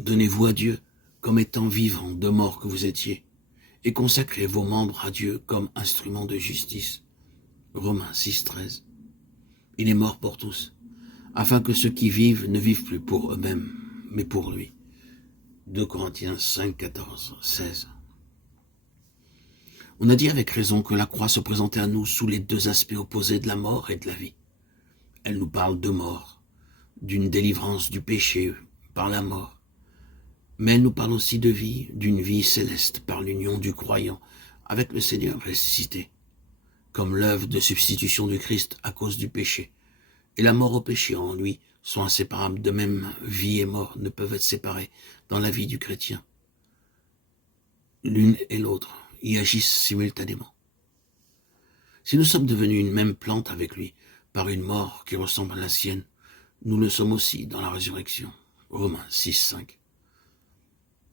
Donnez-vous à Dieu comme étant vivant de mort que vous étiez, et consacrez vos membres à Dieu comme instruments de justice. Romains 6, 13. Il est mort pour tous, afin que ceux qui vivent ne vivent plus pour eux-mêmes, mais pour lui. 2 Corinthiens 5, 14, 16. On a dit avec raison que la croix se présentait à nous sous les deux aspects opposés de la mort et de la vie. Elle nous parle de mort, d'une délivrance du péché par la mort. Mais elle nous parle aussi de vie, d'une vie céleste par l'union du croyant avec le Seigneur ressuscité, comme l'œuvre de substitution du Christ à cause du péché. Et la mort au péché en lui sont inséparables, de même vie et mort ne peuvent être séparées dans la vie du chrétien. L'une et l'autre y agissent simultanément. Si nous sommes devenus une même plante avec lui, par une mort qui ressemble à la sienne, nous le sommes aussi dans la résurrection. Romains 6, 5.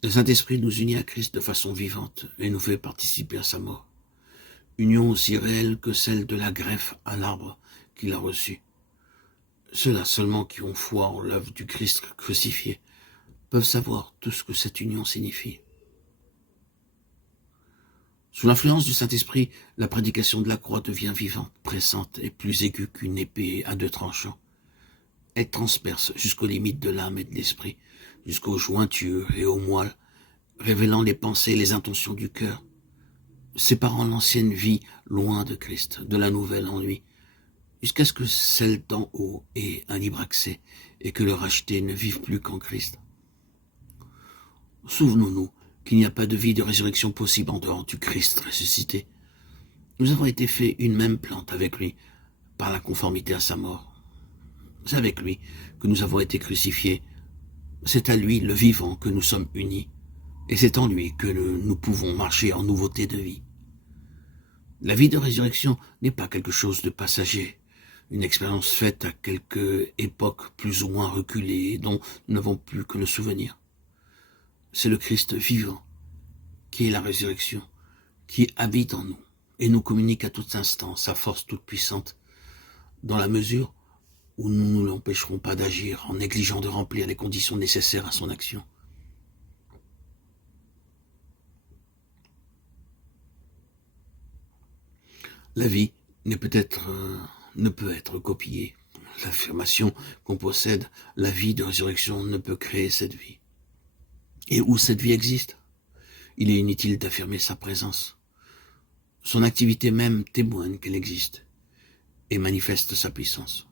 Le Saint-Esprit nous unit à Christ de façon vivante et nous fait participer à sa mort. Union aussi réelle que celle de la greffe à l'arbre qu'il a reçu. Ceux-là seulement qui ont foi en l'œuvre du Christ crucifié peuvent savoir tout ce que cette union signifie. Sous l'influence du Saint-Esprit, la prédication de la croix devient vivante, pressante et plus aiguë qu'une épée à deux tranchants. Elle transperce jusqu'aux limites de l'âme et de l'esprit, jusqu'aux jointures et aux moelles, révélant les pensées et les intentions du cœur, séparant l'ancienne vie loin de Christ, de la nouvelle en lui, jusqu'à ce que celle d'en haut ait un libre accès et que le racheté ne vive plus qu'en Christ. Souvenons-nous qu'il n'y a pas de vie de résurrection possible en dehors du Christ ressuscité. Nous avons été faits une même plante avec lui par la conformité à sa mort. C'est avec lui que nous avons été crucifiés. C'est à lui, le vivant, que nous sommes unis. Et c'est en lui que nous pouvons marcher en nouveauté de vie. La vie de résurrection n'est pas quelque chose de passager, une expérience faite à quelque époque plus ou moins reculée dont nous n'avons plus que le souvenir. C'est le Christ vivant, qui est la résurrection, qui habite en nous et nous communique à tout instant sa force toute puissante, dans la mesure où nous ne l'empêcherons pas d'agir en négligeant de remplir les conditions nécessaires à son action. La vie ne peut être copiée. L'affirmation qu'on possède la vie de résurrection ne peut créer cette vie. Et où cette vie existe, il est inutile d'affirmer sa présence. Son activité même témoigne qu'elle existe et manifeste sa puissance.